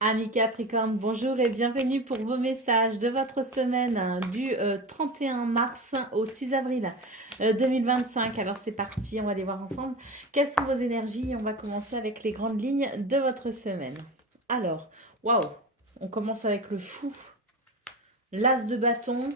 Amis Capricorne, bonjour et bienvenue pour vos messages de votre semaine du 31 mars au 6 avril 2025. Alors c'est parti, on va aller voir ensemble quelles sont vos énergies. On va commencer avec les grandes lignes de votre semaine. Alors, waouh, on commence avec le fou, l'as de bâton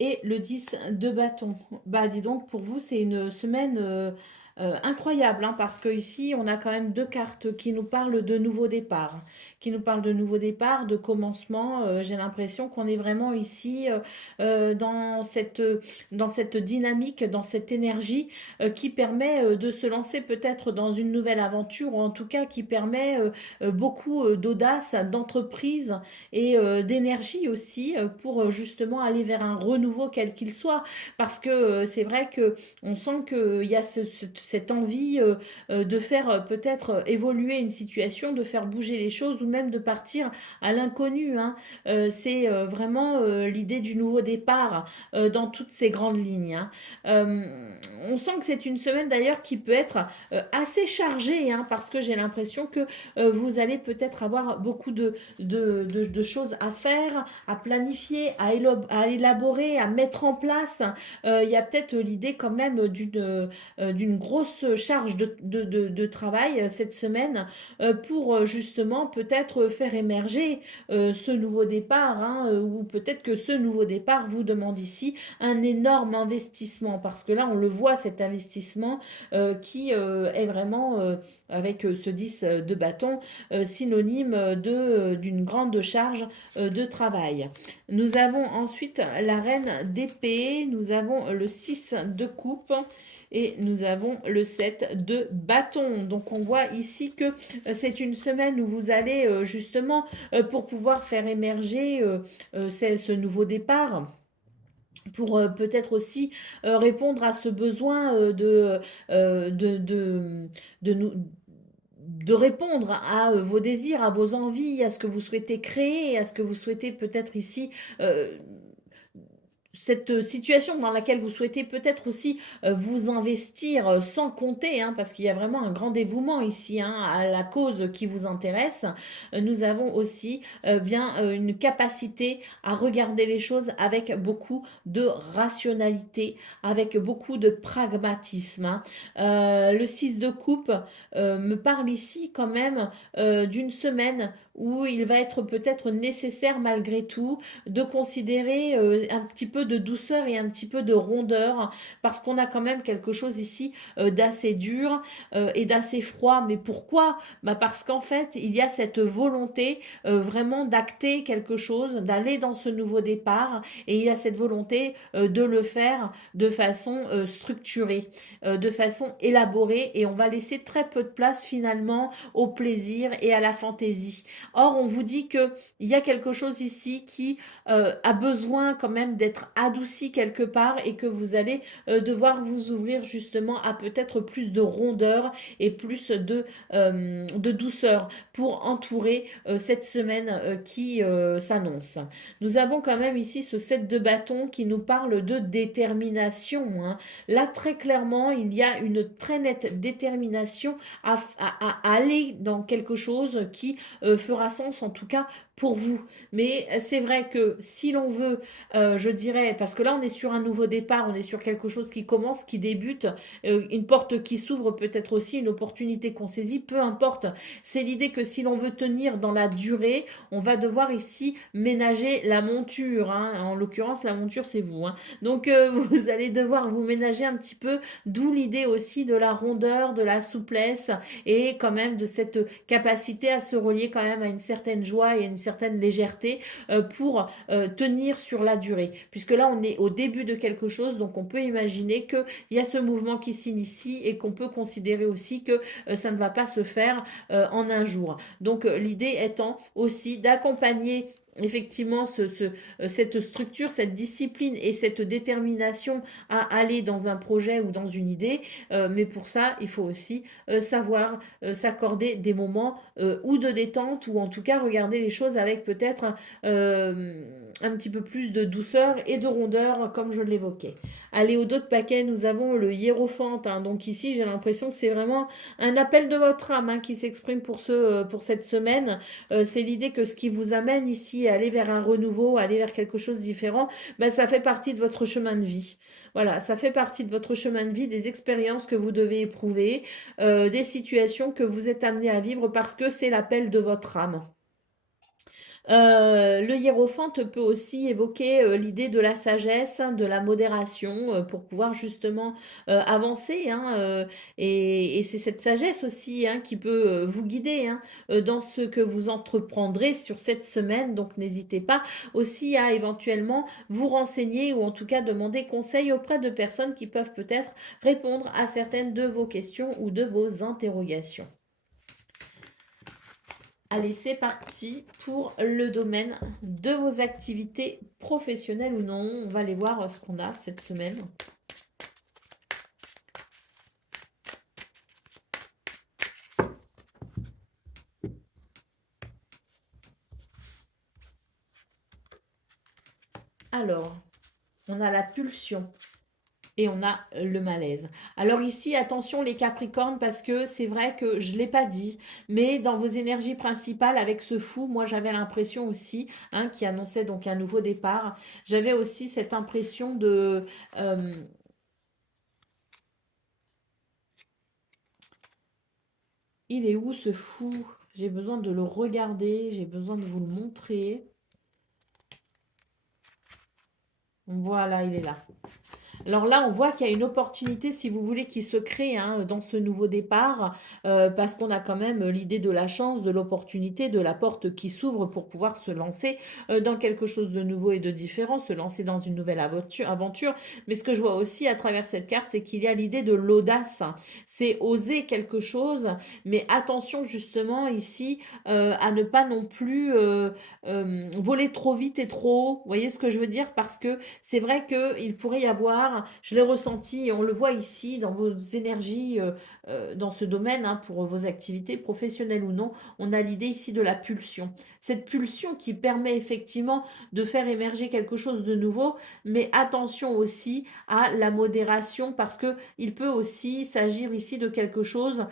et le 10 de bâton. Bah dis donc, pour vous c'est une semaine incroyable, hein, parce que ici on a quand même deux cartes qui nous parlent de nouveau départ, de commencement. J'ai l'impression qu'on est vraiment ici dans cette dynamique, dans cette énergie qui permet de se lancer peut-être dans une nouvelle aventure, ou en tout cas qui permet beaucoup d'audace, d'entreprise et d'énergie aussi pour justement aller vers un renouveau quel qu'il soit. Parce que c'est vrai que on sent qu'il y a cette envie de faire peut-être évoluer une situation, de faire bouger les choses ou même de partir à l'inconnu, hein. C'est vraiment l'idée du nouveau départ dans toutes ces grandes lignes, hein. On sent que c'est une semaine d'ailleurs qui peut être assez chargée, hein, parce que j'ai l'impression que vous allez peut-être avoir beaucoup de choses à faire, à planifier, à élaborer, à mettre en place. Il y a peut-être l'idée quand même d'une grosse charge de travail cette semaine pour justement peut-être faire émerger ce nouveau départ, hein, ou peut-être que ce nouveau départ vous demande ici un énorme investissement, parce que là on le voit, cet investissement qui est vraiment avec ce 10 de bâton synonyme d'une grande charge de travail. Nous avons ensuite la reine d'épée, nous avons le 6 de coupe et nous avons le 7 de bâton. Donc on voit ici que c'est une semaine où vous allez justement pour pouvoir faire émerger ce nouveau départ, pour peut-être aussi répondre à ce besoin de nous de répondre à vos désirs, à vos envies, à ce que vous souhaitez créer, à ce que vous souhaitez peut-être ici euh, cette situation dans laquelle vous souhaitez peut-être aussi vous investir sans compter, hein, parce qu'il y a vraiment un grand dévouement ici, hein, à la cause qui vous intéresse. Nous avons aussi bien une capacité à regarder les choses avec beaucoup de rationalité, avec beaucoup de pragmatisme, hein. Le 6 de coupe me parle ici quand même d'une semaine où il va être peut-être nécessaire malgré tout de considérer un petit peu de douceur et un petit peu de rondeur, parce qu'on a quand même quelque chose ici d'assez dur et d'assez froid. Mais pourquoi? Bah parce qu'en fait, il y a cette volonté vraiment d'acter quelque chose, d'aller dans ce nouveau départ, et il y a cette volonté de le faire de façon structurée, de façon élaborée, et on va laisser très peu de place finalement au plaisir et à la fantaisie. Or, on vous dit que il y a quelque chose ici qui a besoin quand même d'être adouci quelque part, et que vous allez devoir vous ouvrir justement à peut-être plus de rondeur et plus de douceur pour entourer cette semaine qui s'annonce. Nous avons quand même ici ce 7 de bâton qui nous parle de détermination, hein. Là, très clairement, il y a une très nette détermination à aller dans quelque chose qui fera sens, en tout cas pour vous. Mais c'est vrai que si l'on veut, je dirais, parce que là on est sur un nouveau départ, on est sur quelque chose qui commence, qui débute, une porte qui s'ouvre, peut-être aussi une opportunité qu'on saisit, peu importe. C'est l'idée que si l'on veut tenir dans la durée, on va devoir ici ménager la monture, hein. En l'occurrence, la monture c'est vous, hein. Donc vous allez devoir vous ménager un petit peu, d'où l'idée aussi de la rondeur, de la souplesse, et quand même de cette capacité à se relier quand même à une certaine joie et une certaine légèreté pour tenir sur la durée. Puisque là, on est au début de quelque chose, donc on peut imaginer qu'il y a ce mouvement qui s'initie, et qu'on peut considérer aussi que ça ne va pas se faire en un jour. Donc l'idée étant aussi d'accompagner effectivement cette structure, cette discipline et cette détermination à aller dans un projet ou dans une idée. Mais pour ça, il faut aussi savoir s'accorder des moments ou de détente ou en tout cas regarder les choses avec peut-être un petit peu plus de douceur et de rondeur comme je l'évoquais. Allez, au dos de paquet, nous avons le hiérophante, hein. Donc ici, j'ai l'impression que c'est vraiment un appel de votre âme, hein, qui s'exprime pour cette semaine. C'est l'idée que ce qui vous amène ici à aller vers un renouveau, à aller vers quelque chose de différent, ben, ça fait partie de votre chemin de vie. Voilà, ça fait partie de votre chemin de vie, des expériences que vous devez éprouver, des situations que vous êtes amené à vivre parce que c'est l'appel de votre âme. Le hiérophante peut aussi évoquer l'idée de la sagesse, hein, de la modération, pour pouvoir justement avancer, hein, et c'est cette sagesse aussi, hein, qui peut vous guider, hein, dans ce que vous entreprendrez sur cette semaine. Donc n'hésitez pas aussi à éventuellement vous renseigner ou en tout cas demander conseil auprès de personnes qui peuvent peut-être répondre à certaines de vos questions ou de vos interrogations. Allez, c'est parti pour le domaine de vos activités professionnelles ou non. On va aller voir ce qu'on a cette semaine. Alors, on a la pulsion et on a le malaise. Alors ici, attention les Capricornes, parce que c'est vrai que je ne l'ai pas dit, mais dans vos énergies principales, avec ce fou, moi j'avais l'impression aussi, hein, qui annonçait donc un nouveau départ, j'avais aussi cette impression de... il est où ce fou? J'ai besoin de le regarder, j'ai besoin de vous le montrer. Voilà, il est là. Alors là, on voit qu'il y a une opportunité, si vous voulez, qui se crée, hein, dans ce nouveau départ, parce qu'on a quand même l'idée de la chance, de l'opportunité, de la porte qui s'ouvre pour pouvoir se lancer dans quelque chose de nouveau et de différent, se lancer dans une nouvelle aventure. Mais ce que je vois aussi à travers cette carte, c'est qu'il y a l'idée de l'audace. C'est oser quelque chose, mais attention justement ici à ne pas non plus voler trop vite et trop haut. Vous voyez ce que je veux dire? Parce que c'est vrai qu'il pourrait y avoir, je l'ai ressenti et on le voit ici dans vos énergies, dans ce domaine, hein, pour vos activités professionnelles ou non, on a l'idée ici de la pulsion. Cette pulsion qui permet effectivement de faire émerger quelque chose de nouveau, mais attention aussi à la modération parce que il peut aussi s'agir ici de quelque chose.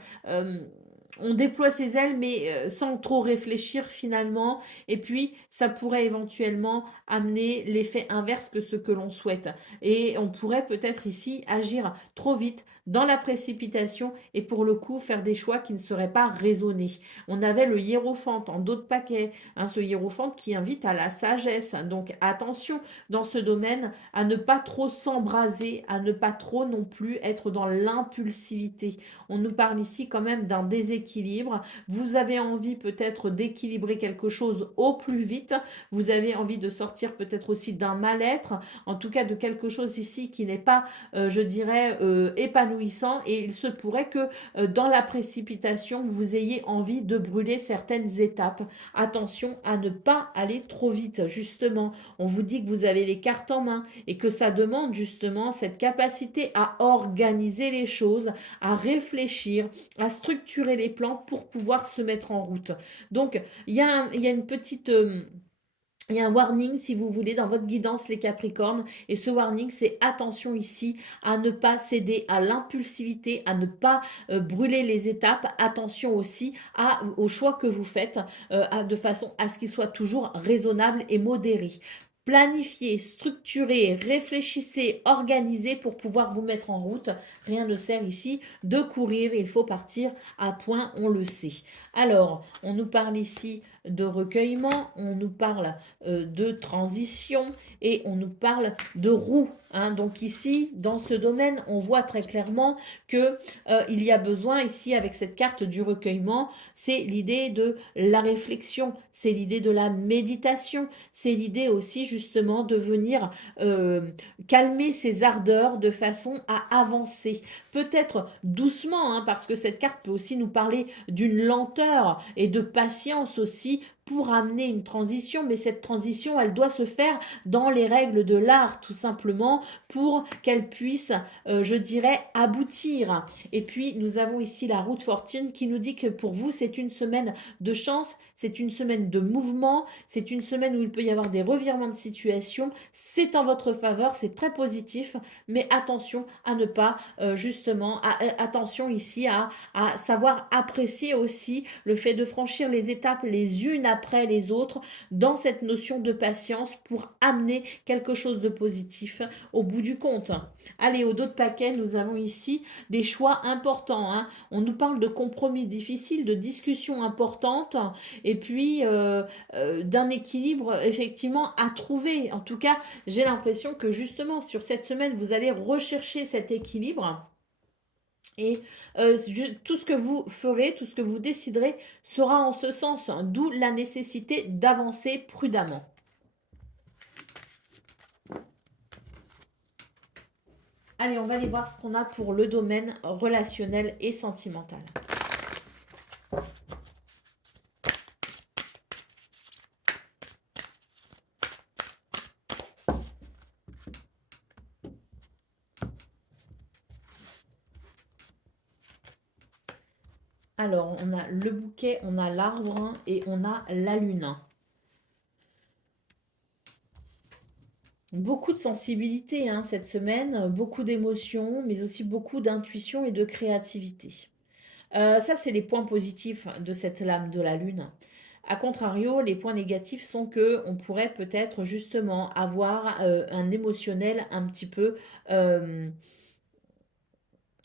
On déploie ses ailes, mais sans trop réfléchir finalement. Et puis, ça pourrait éventuellement amener l'effet inverse que ce que l'on souhaite. Et on pourrait peut-être ici agir trop vite dans la précipitation et pour le coup faire des choix qui ne seraient pas raisonnés. On avait le hiérophante en dos de paquet, hein, ce hiérophante qui invite à la sagesse. Donc attention dans ce domaine à ne pas trop s'embraser, à ne pas trop non plus être dans l'impulsivité. On nous parle ici quand même d'un déséquilibre. Vous avez envie peut-être d'équilibrer quelque chose au plus vite. Vous avez envie de sortir peut-être aussi d'un mal-être, en tout cas de quelque chose ici qui n'est pas, je dirais, épanouissant. Et il se pourrait que dans la précipitation, vous ayez envie de brûler certaines étapes. Attention à ne pas aller trop vite. Justement, on vous dit que vous avez les cartes en main et que ça demande justement cette capacité à organiser les choses, à réfléchir, à structurer les plans pour pouvoir se mettre en route. Donc, il y a une petite... il y a un warning, si vous voulez, dans votre guidance, les Capricornes. Et ce warning, c'est attention ici à ne pas céder à l'impulsivité, à ne pas brûler les étapes. Attention aussi aux choix que vous faites de façon à ce qu'ils soient toujours raisonnables et modérés. Planifiez, structurez, réfléchissez, organisez pour pouvoir vous mettre en route. Rien ne sert ici de courir, il faut partir à point, on le sait. Alors, on nous parle ici de recueillement, on nous parle de transition et on nous parle de roue, hein. Donc ici, dans ce domaine, on voit très clairement que il y a besoin ici avec cette carte du recueillement, c'est l'idée de la réflexion, c'est l'idée de la méditation, c'est l'idée aussi justement de venir calmer ses ardeurs de façon à avancer. Peut-être doucement, hein, parce que cette carte peut aussi nous parler d'une lenteur et de patience aussi pour amener une transition, mais cette transition, elle doit se faire dans les règles de l'art, tout simplement, pour qu'elle puisse, je dirais, aboutir. Et puis, nous avons ici la route fortune qui nous dit que pour vous, c'est une semaine de chance, c'est une semaine de mouvement, c'est une semaine où il peut y avoir des revirements de situation, c'est en votre faveur, c'est très positif, mais attention à ne pas, justement, attention ici à savoir apprécier aussi le fait de franchir les étapes les unes après les autres dans cette notion de patience pour amener quelque chose de positif au bout du compte. Allez, au dos de paquet, nous avons ici des choix importants, hein. On nous parle de compromis difficiles, de discussions importantes, et puis d'un équilibre effectivement à trouver. En tout cas, j'ai l'impression que justement sur cette semaine, vous allez rechercher cet équilibre. Et tout ce que vous ferez, tout ce que vous déciderez sera en ce sens, hein, d'où la nécessité d'avancer prudemment. Allez, on va aller voir ce qu'on a pour le domaine relationnel et sentimental. Alors, on a le bouquet, on a l'arbre et on a la lune. Beaucoup de sensibilité, hein, cette semaine, beaucoup d'émotions, mais aussi beaucoup d'intuition et de créativité. Ça, c'est les points positifs de cette lame de la lune. A contrario, les points négatifs sont que on pourrait peut-être justement avoir un émotionnel euh,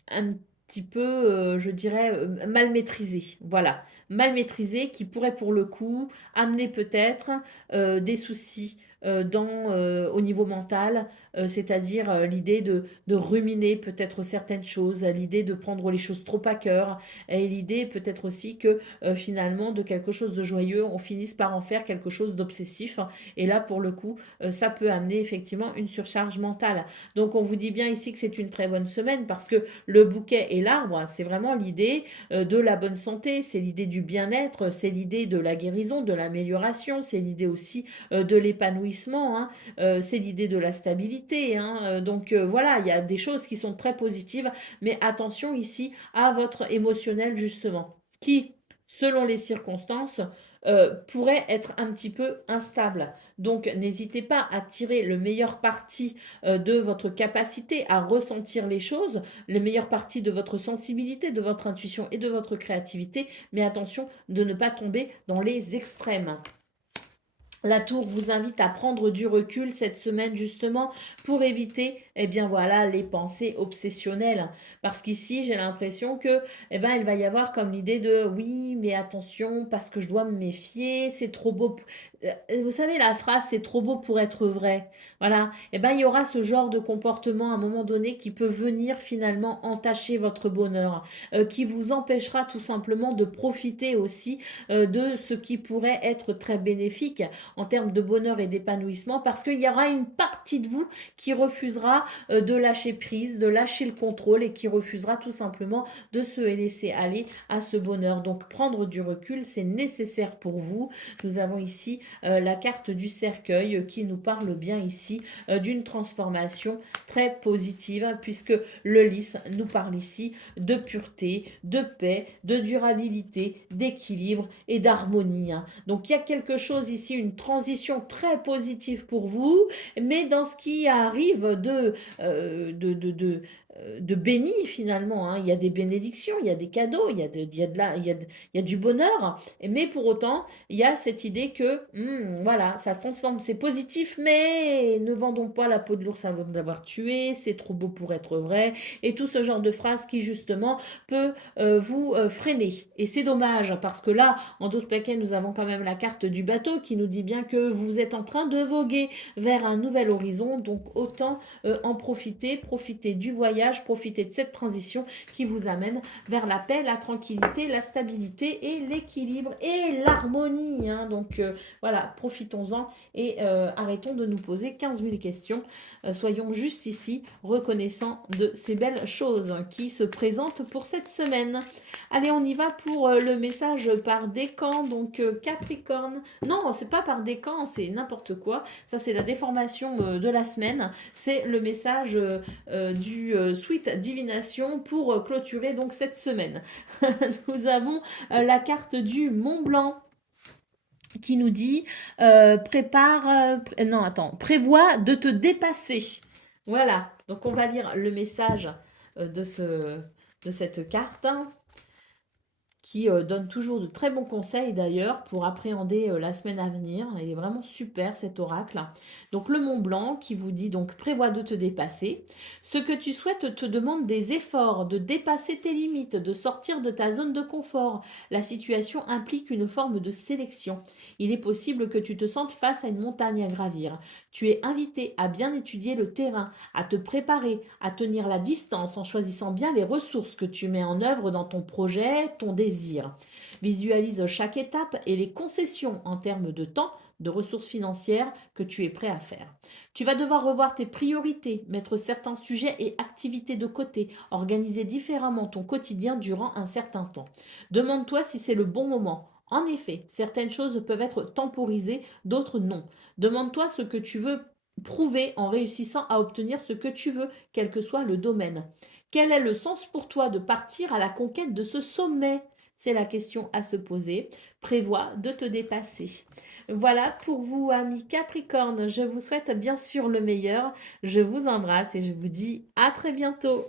un petit peu, je dirais, mal maîtrisé. Voilà, mal maîtrisé qui pourrait pour le coup amener peut-être des soucis au niveau mental, c'est-à-dire l'idée de ruminer peut-être certaines choses, l'idée de prendre les choses trop à cœur, et l'idée peut-être aussi que finalement de quelque chose de joyeux, on finisse par en faire quelque chose d'obsessif. Et là, pour le coup, ça peut amener effectivement une surcharge mentale. Donc on vous dit bien ici que c'est une très bonne semaine parce que le bouquet et l'arbre, c'est vraiment l'idée de la bonne santé, c'est l'idée du bien-être, c'est l'idée de la guérison, de l'amélioration, c'est l'idée aussi de l'épanouissement, hein, c'est l'idée de la stabilité, hein. Donc voilà, il y a des choses qui sont très positives, mais attention ici à votre émotionnel justement, qui, selon les circonstances, pourrait être un petit peu instable. Donc n'hésitez pas à tirer le meilleur parti de votre capacité à ressentir les choses, le meilleur parti de votre sensibilité, de votre intuition et de votre créativité, mais attention de ne pas tomber dans les extrêmes. La tour vous invite à prendre du recul cette semaine justement pour éviter, eh bien voilà, les pensées obsessionnelles. Parce qu'ici, j'ai l'impression que, eh ben, il va y avoir comme l'idée de oui, mais attention, parce que je dois me méfier, c'est trop beau. Vous savez la phrase, c'est trop beau pour être vrai. Voilà. Eh ben, il y aura ce genre de comportement à un moment donné qui peut venir finalement entacher votre bonheur, qui vous empêchera tout simplement de profiter aussi de ce qui pourrait être très bénéfique en termes de bonheur et d'épanouissement parce qu'il y aura une partie de vous qui refusera de lâcher prise, de lâcher le contrôle et qui refusera tout simplement de se laisser aller à ce bonheur. Donc prendre du recul, c'est nécessaire pour vous. Nous avons ici la carte du cercueil qui nous parle bien ici d'une transformation très positive puisque le lys nous parle ici de pureté, de paix, de durabilité, d'équilibre et d'harmonie, hein. Donc il y a quelque chose ici, une transition très positive pour vous, mais dans ce qui arrive de béni finalement, hein. Il y a des bénédictions, il y a des cadeaux, il y a du bonheur, mais pour autant, il y a cette idée que voilà, ça se transforme, c'est positif, mais ne vendons pas la peau de l'ours avant de l'avoir tué, c'est trop beau pour être vrai, et tout ce genre de phrases qui justement peut vous freiner. Et c'est dommage, parce que là, en d'autres paquets, nous avons quand même la carte du bateau qui nous dit bien que vous êtes en train de voguer vers un nouvel horizon, donc autant en profiter du voyage voyage, profitez de cette transition qui vous amène vers la paix, la tranquillité, la stabilité et l'équilibre et l'harmonie. Hein. Donc voilà, profitons-en et arrêtons de nous poser 15 000 questions. Soyons juste ici reconnaissants de ces belles choses qui se présentent pour cette semaine. Allez, on y va pour le message par décan, donc Capricorne. Non, c'est pas par décan, c'est n'importe quoi. Ça, c'est la déformation de la semaine. C'est le message du Sweet Divination pour clôturer donc cette semaine. Nous avons la carte du Mont Blanc qui nous dit prévois de te dépasser. Voilà, donc on va lire le message de cette carte, hein, qui donne toujours de très bons conseils d'ailleurs pour appréhender la semaine à venir. Il est vraiment super cet oracle. Donc le Mont Blanc qui vous dit donc prévois de te dépasser. Ce que tu souhaites te demande des efforts, de dépasser tes limites, de sortir de ta zone de confort. La situation implique une forme de sélection. Il est possible que tu te sentes face à une montagne à gravir. Tu es invité à bien étudier le terrain, à te préparer, à tenir la distance en choisissant bien les ressources que tu mets en œuvre dans ton projet, ton désir. Visualise chaque étape et les concessions en termes de temps, de ressources financières que tu es prêt à faire. Tu vas devoir revoir tes priorités, mettre certains sujets et activités de côté, organiser différemment ton quotidien durant un certain temps. Demande-toi si c'est le bon moment. En effet, certaines choses peuvent être temporisées, d'autres non. Demande-toi ce que tu veux prouver en réussissant à obtenir ce que tu veux, quel que soit le domaine. Quel est le sens pour toi de partir à la conquête de ce sommet? C'est la question à se poser. Prévois de te dépasser. Voilà pour vous, amis Capricorne. Je vous souhaite bien sûr le meilleur. Je vous embrasse et je vous dis à très bientôt.